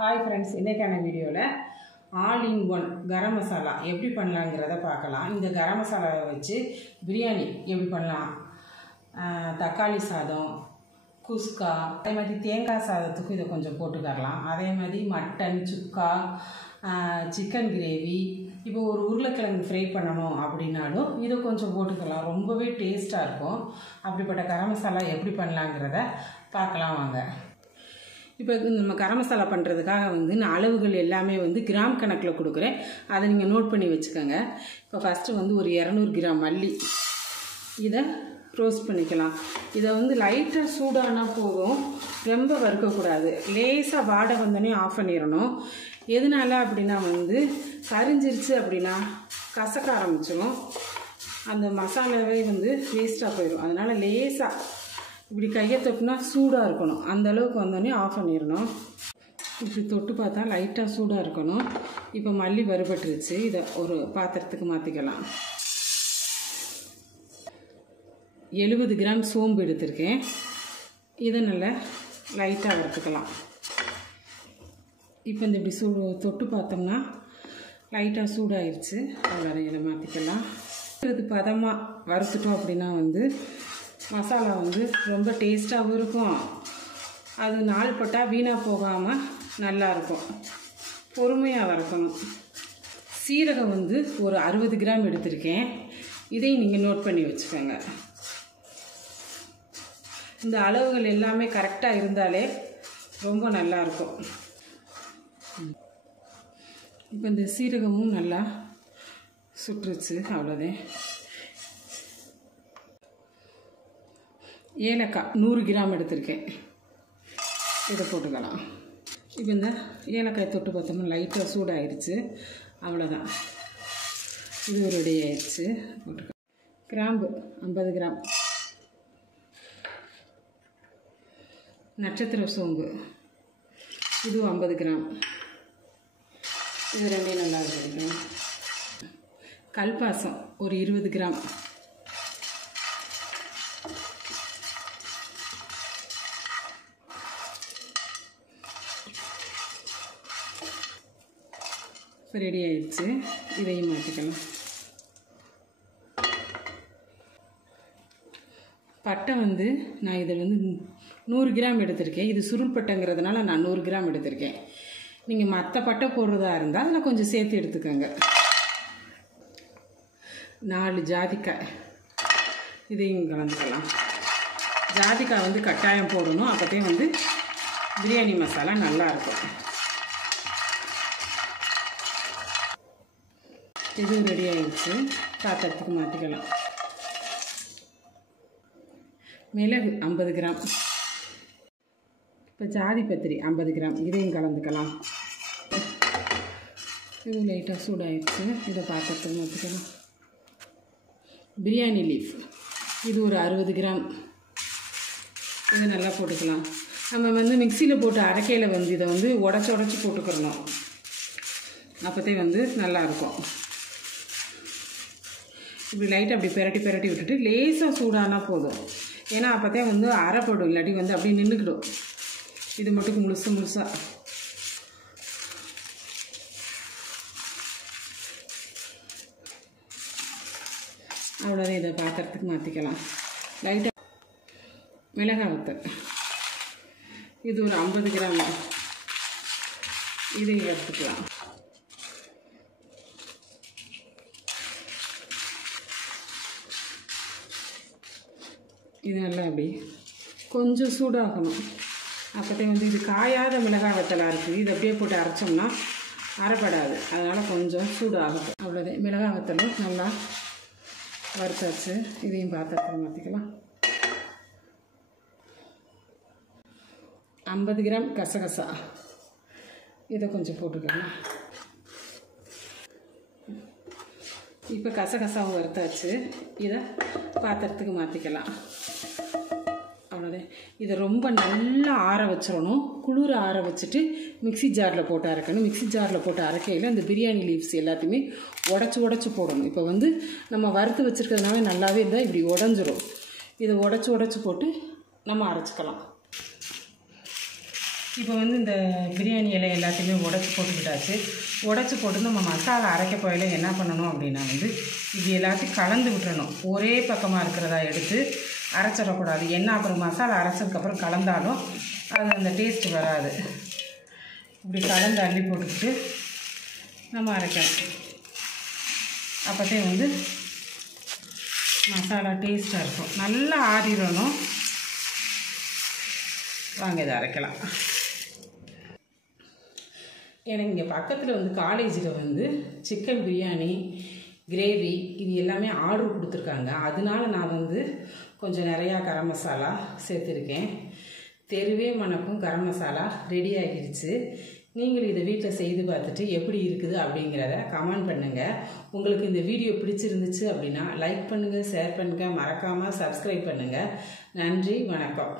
Hi friends, இன்றைக்கான வீடியோவில் all in one garam masala எப்படி பண்ணலாங்கிறத பார்க்கலாம். இந்த கரம் மசாலாவை வச்சு பிரியாணி எப்படி பண்ணலாம், தக்காளி சாதம், குஸ்கா, அதே மாதிரி தேங்காய் சாதத்துக்கும் இதை கொஞ்சம் போட்டுக்கரலாம். அதே மாதிரி மட்டன் சுக்கா, சிக்கன் கிரேவி, இப்போ ஒரு உருளைக்கிழங்கு ஃப்ரை பண்ணணும் அப்படின்னாலும் இதை கொஞ்சம் போட்டுக்கலாம். ரொம்பவே டேஸ்ட்டாக இருக்கும். அப்படிப்பட்ட கரம் மசாலா எப்படி பண்ணலாங்கிறத பார்க்கலாம் வாங்க. இப்போ நம்ம கரம் மசாலா பண்ணுறதுக்காக நான் அளவுகள் எல்லாமே கிராம் கணக்கில் கொடுக்குறேன். அதை நீங்கள் நோட் பண்ணி வச்சுக்கோங்க. இப்போ ஃபஸ்ட்டு ஒரு 200 கிராம் மல்லி, இதை ரோஸ்ட் பண்ணிக்கலாம். இதை லைட்டாக சூடானால் போதும், ரொம்ப வறுக்கக்கூடாது. லேசாக வாடை வந்தோடனே ஆஃப் பண்ணிடணும். எதனால அப்படின்னா கரிஞ்சிருச்சு அப்படின்னா கசக்க ஆரம்பிச்சிடும், அந்த மசாலாவே வேஸ்ட்டாக போயிடும். அதனால் லேசாக இப்படி கையை தொட்டுனா சூடாக இருக்கணும், அந்த அளவுக்கு வந்தோடனே ஆஃப் பண்ணிடணும். இப்படி தொட்டு பார்த்தா லைட்டாக சூடாக இருக்கணும். இப்போ மல்லி வறுபட்டுருச்சு, இதை ஒரு பாத்திரத்துக்கு மாற்றிக்கலாம். 70 கிராம் சோம்பு எடுத்திருக்கேன், இதை நல்லா லைட்டாக வறுத்துக்கலாம். இப்போ இப்படி தொட்டு பார்த்தோம்னா லைட்டாக சூடாகிடுச்சு. அவ்வளோ இதை மாற்றிக்கலாம். இது பதமாக வறுத்துட்டோம் அப்படின்னா மசாலா ரொம்ப டேஸ்ட்டாகவும் இருக்கும். அது நாள் பட்டால் வீணாக போகாமல் நல்லாயிருக்கும். பொறுமையாக வறுக்கணும். சீரகம் ஒரு 60 கிராம் எடுத்திருக்கேன், இதையும் நீங்கள் நோட் பண்ணி வச்சுக்கோங்க. இந்த அளவுகள் எல்லாமே கரெக்டாக இருந்தாலே ரொம்ப நல்லாயிருக்கும். இப்போ இந்த சீரகமும் நல்லா சுட்டுருச்சு. அவ்வளோதான். ஏலக்காய் 100 கிராம் எடுத்திருக்கேன், இதை போட்டுக்கலாம். இப்போ இந்த ஏலக்காய் தொட்டு பார்த்தோம்னா லைட்டாக சூடாகிடுச்சு. அவ்வளோதான், இது ரெடி ஆயிடுச்சு. போட்டுக்கலாம். கிராம்பு 50 கிராம், நட்சத்திர சோம்பு இது 50 கிராம், இது ரெண்டையும் நல்லா இருக்கும். கல்பாசம் ஒரு 20 கிராம், ரெடி ஆயிடுச்சு. இதையும் மாற்றிக்கலாம். பட்டை நான் இதில் 100 கிராம் எடுத்திருக்கேன். இது சுருள் பட்டைங்கிறதுனால நான் 100 கிராம் எடுத்திருக்கேன். நீங்கள் மற்ற பட்டை போடுறதா இருந்தால் அதில் கொஞ்சம் சேர்த்து எடுத்துக்கோங்க. 4 ஜாதிக்காய், இதையும் கலந்துக்கலாம். ஜாதிக்காய் கட்டாயம் போடணும், அப்போதே பிரியாணி மசாலா நல்லாயிருக்கும். இது ரெடி ஆகிடுச்சு. பாத்திரத்துக்கு மாற்றிக்கலாம். மிளகு 50 கிராம், இப்போ ஜாதி பத்திரி 50 கிராம், இதையும் கலந்துக்கலாம். இது லைட்டாக சூடாகிடுச்சு, இதை பாத்திரத்துக்கு மாற்றிக்கலாம். பிரியாணி லீஃப் இது ஒரு 60 கிராம், இதை நல்லா போட்டுக்கலாம். நம்ம மிக்சியில் போட்டு அரைக்கையில் இதை உடச்சி போட்டுக்கிறணும், அப்போதே நல்லாயிருக்கும். இப்படி லைட்டாக அப்படி பெரட்டி விட்டுட்டு லேசாக சூடானா போதும். ஏன்னா அப்போதே அரைப்படும், இல்லாட்டி அப்படியே நின்றுக்கிடும். இது மட்டும் முழுசாக அவ்வளோதான். இதை பாத்திரத்துக்கு மாற்றிக்கலாம். லைட்டாக மிளகாய் வத்தல் இது ஒரு 50 கிராம், இதையும் எடுத்துக்கலாம். இது நல்லா அப்படி கொஞ்சம் சூடாகணும், அப்போதே இது காயாத மிளகாய் வத்தலாக இருக்குது. இது அப்படியே போட்டு அரைச்சோம்னா அரைப்படாது, அதனால் கொஞ்சம் சூடாகும். அவ்வளோதான். மிளகாய் வத்தலும் நல்லா வறுத்தாச்சு. இதையும் பாத்திரத்தில் மாற்றிக்கலாம். 50 கிராம் கசகசா, இதை கொஞ்சம் போட்டுக்கலாம். இப்போ கசகசாவும் வறுத்தாச்சு, இதை பாத்திரத்துக்கு மாற்றிக்கலாம். அவ்வளோதான். இதை ரொம்ப நல்லா ஆற வச்சிடணும். குளிர ஆற வச்சுட்டு மிக்சி ஜாரில் போட்டு அரைக்கணும். மிக்சி ஜாரில் போட்டு அரைக்கையில் இந்த பிரியாணி லீவ்ஸ் எல்லாத்தையுமே உடச்சி போடணும். இப்போ நம்ம வறுத்து வச்சுருக்கிறதுனால நல்லாவே இருந்தால் இப்படி உடஞ்சிரும். இதை உடச்சி போட்டு நம்ம அரைச்சிக்கலாம். இப்போ வந்து இந்த பிரியாணி இலை எல்லாத்தையுமே உடச்சி போட்டுக்கிட்டாச்சு. உடச்சி போட்டு நம்ம மசாலா அரைக்க போயில என்ன பண்ணணும் அப்படின்னா வந்து இது எல்லாத்தையும் கலந்து விட்டுறணும். ஒரே பக்கமாக இருக்கிறதா எடுத்து அரைச்சிடக்கூடாது. என்ன அப்புறம் மசாலா அரைச்சதுக்கப்புறம் கலந்தாலும் அது அந்த டேஸ்ட்டு வராது. இப்படி கலந்து அள்ளி போட்டுக்கிட்டு நம்ம அரைக்கணும். அப்போதான் வந்து மசாலா டேஸ்ட்டாக இருக்கும். நல்லா ஆறிடணும். வாங்க இதை அரைக்கலாம். எனக்கு இங்கே பக்கத்தில் வந்து காலேஜில் வந்து சிக்கன் பிரியாணி கிரேவி இது எல்லாமே ஆர்டர் கொடுத்துருக்காங்க. அதனால நான் வந்து கொஞ்சம் நிறையா கரம் மசாலா சேர்த்துருக்கேன். தெருவே மணக்கும் கரம் மசாலா ரெடி ஆகிடுச்சு. நீங்களும் இதை வீட்டில் செய்து பார்த்துட்டு எப்படி இருக்குது அப்படிங்கிறத கமெண்ட் பண்ணுங்கள். உங்களுக்கு இந்த வீடியோ பிடிச்சிருந்துச்சு அப்படின்னா லைக் பண்ணுங்கள், ஷேர் பண்ணுங்கள், மறக்காமல் சப்ஸ்கிரைப் பண்ணுங்கள். நன்றி, வணக்கம்.